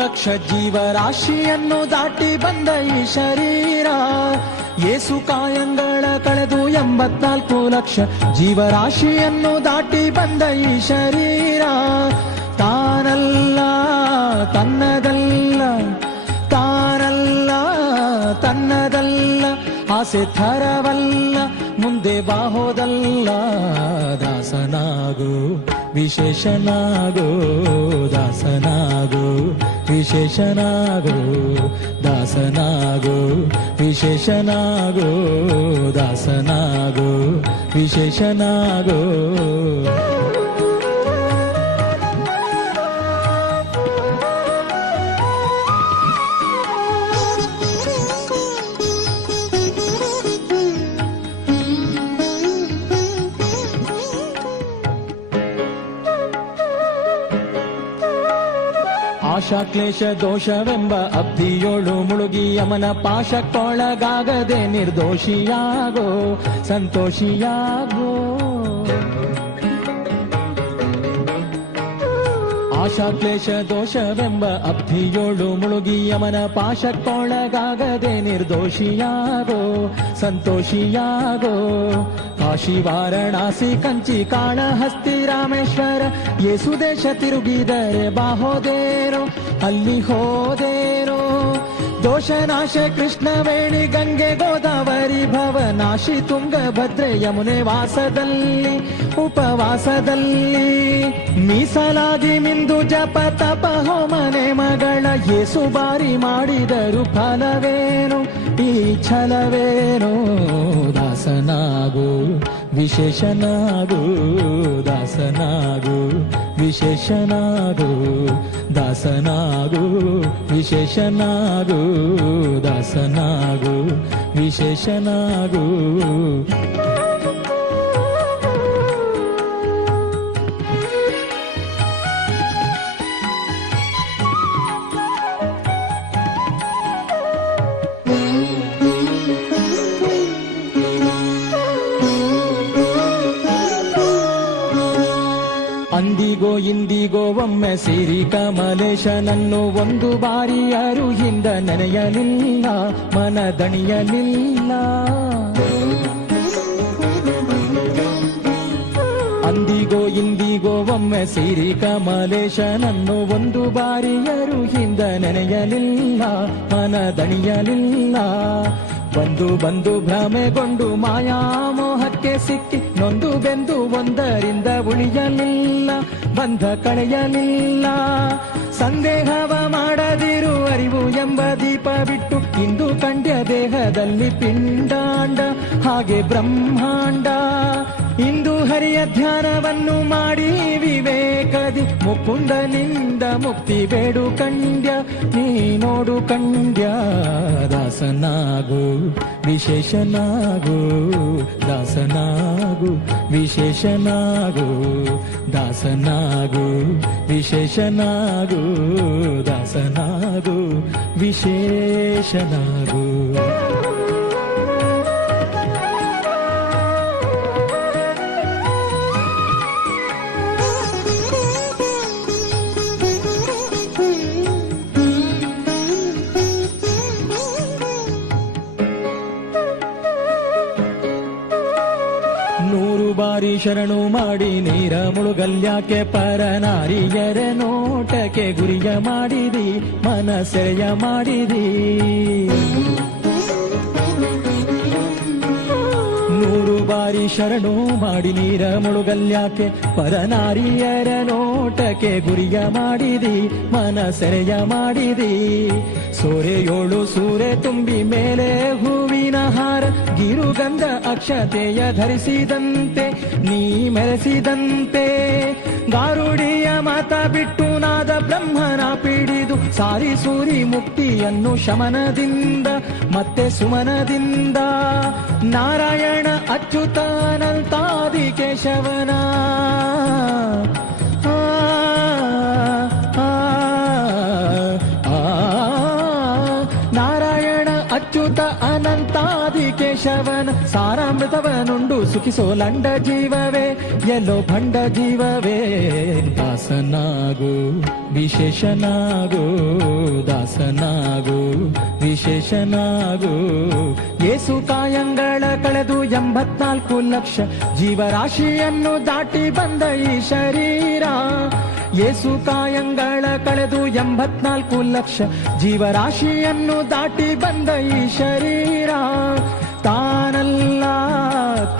ಲಕ್ಷ ಜೀವರಾಶಿಯನ್ನು ದಾಟಿ ಬಂದ ಈ ಶರೀರ. ಯೇಸು ಕಾಯಂಗಳ ಕಳೆದು 84 ಲಕ್ಷ ಜೀವರಾಶಿಯನ್ನು ದಾಟಿ ಬಂದ ಈ ಶರೀರ. ತಾನಲ್ಲ ತನ್ನದಲ್ಲ, ತಾನಲ್ಲ ತನ್ನದಲ್ಲ, ಆಸೆ ಥರವಲ್ಲ, ಮುಂದೆ ಬಾಹೋದಲ್ಲ. ದಾಸನಾಗು ವಿಶೇಷನಾಗೋ, ದಾಸನಾಗೋ ವಿಶೇಷನಾಗೋ, ದಾಸನಾಗೋ ವಿಶೇಷನಾಗೋ, ದಾಸನಾಗೋ ವಿಶೇಷನಾಗೋ. ಆಶಾ ಕ್ಲೇಶ ದೋಷವೆಂಬ ಅಬ್ಧಿಯೋಳು ಮುಳುಗಿ ಯಮನ ಪಾಶಕ್ಕೊಳಗಾಗದೆ ನಿರ್ದೋಷಿಯಾಗೋ, ಸಂತೋಷಿಯಾಗೋ. ಆಶಾ ಕ್ಲೇಶ ದೋಷವೆಂಬ ಅಬ್ಧಿಯೋಳು ಮುಳುಗಿ ಯಮನ ಪಾಶಕ್ಕೊಳಗಾಗದೆ ನಿರ್ದೋಷಿಯಾಗೋ, ಸಂತೋಷಿಯಾಗೋ. ಕಾಶಿ ವಾರಣಾಸಿ ಕಂಚಿ ಕಾಳಹಸ್ತಿ ರಾಮೇಶ್ವರ ಯೇಸು ದೇಶ ತಿರುಗಿದರೆ ಬಾಹೋದೇರೋ, ಅಲ್ಲಿ ಹೋದೇರೋ. ದೋಷನಾಶ ಕೃಷ್ಣವೇಣಿ ಗಂಗೆ ಗೋದಾವರಿ ಭವನಾಶಿ ತುಂಗಭದ್ರೆ ಯಮುನೆ ವಾಸದಲ್ಲಿ ಉಪವಾಸದಲ್ಲಿ ಮೀಸಲಾಗಿ ಮಿಂದು ಜಪ ತಪ ಹೋಮನೆ ಮಗಳ ಯೇಸು ಬಾರಿ ಮಾಡಿದರು ಫಲವೇನು ಈ ಛಲವೇನು. ದಾಸನಾಗು ವಿಶೇಷನಾಗು, ದಾಸನಾಗು ವಿಶೇಷನಾಗು, ದಾಸನಾಗು ವಿಶೇಷನಾಗು, ದಾಸನಾಗು ವಿಶೇಷನಾಗು. ಅಂದಿಗೋ ಇಂದಿಗೋ ಒಮ್ಮೆ ಸಿರಿ ಕಮಲೇಶನನ್ನು ಒಂದು ಬಾರಿ ಯಾರು ಹಿಂದ ನೆನೆಯಲಿಲ್ಲ, ಮನದಣಿಯಲಿಲ್ಲ. ಅಂದಿಗೋ ಇಂದಿಗೋ ಒಮ್ಮೆ ಸಿರಿ ಕಮಲೇಶನನ್ನು ಒಂದು ಬಾರಿ ಯಾರು ಹಿಂದ ನೆನೆಯಲಿಲ್ಲ, ಮನದಣಿಯಲಿಲ್ಲ. ಬಂದು ಬಂದು ಭ್ರಮೆಗೊಂಡು ಮಾಯಾಮೋಹಕ್ಕೆ ಸಿಕ್ಕಿ ನೊಂದು ಬೆಂದು ಒಂದರಿಂದ ಉಳಿಯಲಿಲ್ಲ, ಬಂಧ ಕಳೆಯಲಿಲ್ಲ. ಸಂದೇಹವ ಮಾಡದಿರು ಅರಿವು ಎಂಬ ದೀಪ ಬಿಟ್ಟು ಇಂದು ಕಂಡ್ಯ ದೇಹದಲ್ಲಿ ಪಿಂಡಾಂಡ ಹಾಗೆ ಬ್ರಹ್ಮಾಂಡ. ಇಂದು ಹರಿಯ ಧ್ಯಾನವನ್ನು ಮಾಡಿ ವಿವೇಕದಿ ಮುಕುಂದನಿಂದ ಮುಕ್ತಿ ಬೇಡು ಕಂಡ್ಯ, ನೀ ನೋಡು ಕಂಡ್ಯ. ದಾಸನಾಗು ವಿಶೇಷನಾಗು, ದಾಸನಾಗು ವಿಶೇಷನಾಗು, ದಾಸನಾಗು ವಿಶೇಷನಾಗು, ದಾಸನಾಗು ವಿಶೇಷನಾಗು. ಬಾರಿ ಶರಣು ಮಾಡಿ ನೀರ ಮುಳುಗಲ್ಯಾಕೆ ಪರನಾರಿಯರ ನೋಟಕ್ಕೆ ಗುರಿಯ ಮಾಡಿದಿ, ಮನಸೆಯ ಮಾಡಿದಿ. ನೂರು ಬಾರಿ ಶರಣು ಮಾಡಿ ನೀರ ಮುಳುಗಲ್ಯಾಕೆ ಪರನಾರಿಯರ ನೋಟಕ್ಕೆ ಗುರಿಯ ಮಾಡಿದಿ, ಮನಸೆಯ ಮಾಡಿದಿ. ಸೋರೆಯೋಳು ಸೂರೆ ತುಂಬಿ ಮೇಲೆ ಹೂವಿನ ಹಾರ ಗಿರುಗಂಧ ಅಕ್ಷತೆಯ ಧರಿಸಿದಂತೆ ನೀ ಮೆರೆಸಿದಂತೆ. ಗಾರುಡಿಯ ಮಾತ ಬಿಟ್ಟು ನಾದ ಬ್ರಹ್ಮನ ಪಿಡಿದು ಸಾರಿ ಸೂರಿ ಮುಕ್ತಿಯನ್ನು ಶಮನದಿಂದ ಮತ್ತೆ ಸುಮನದಿಂದ. ನಾರಾಯಣ ಅಚ್ಯುತಾನಂತಾದಿ ಕೇಶವನ ನಾರಾಯಣ ಅಚ್ಯುತ ಅನಂತಾದಿ ಕೇಶವ ಕೇಶವನ ಸಾರಾಮೃತವನುಂಡು ಸುಖಿಸೋ ಲಂಡ ಜೀವವೇ ಎಲ್ಲೋ ಭಂಡ ಜೀವವೇ ದಾಸನಾಗು ವಿಶೇಷನಾಗು ದಾಸನಾಗು ವಿಶೇಷನಾಗು ಯೇಸು ಕಾಯಂಗಳ ಕಳೆದು 84 ಲಕ್ಷ ಜೀವರಾಶಿಯನ್ನು ದಾಟಿ ಬಂದ ಈ ಶರೀರ ಯೇಸು ಕಾಯಂಗಳ ಕಳೆದು 84 ಲಕ್ಷ ಜೀವರಾಶಿಯನ್ನು ದಾಟಿ ಬಂದ ಈ ಶರೀರ ತಾನಲ್ಲ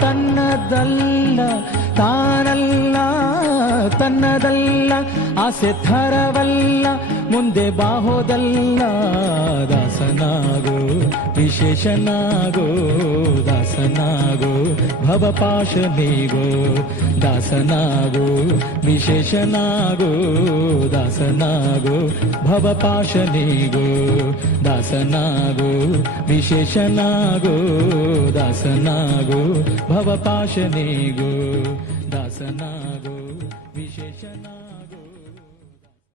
ತನ್ನದಲ್ಲ ತಾನಲ್ಲ ತನ್ನದಲ್ಲ ಆಸೆ ಥರವಲ್ಲ ಮುಂದೆ ಬಾಹೋದಲ್ಲ ದಾಸನಾಗೋ ವಿಶೇಷನಾಗೋ ದಾಸನಾಗೋ ಭವಪಾಶನಿಗೋ ದಾಸನಾಗೋ ವಿಶೇಷನಾಗೋ ದಾಸನಾಗೋ ಭವಪಾಶನಿಗೋ ದಾಸನಾಗೋ ವಿಶೇಷನಾಗೋ ದಾಸನಾಗೋ ಭವಪಾಶನಿಗೋ ದಾಸನಾಗೋ ವಿಶೇಷನಾಗೋ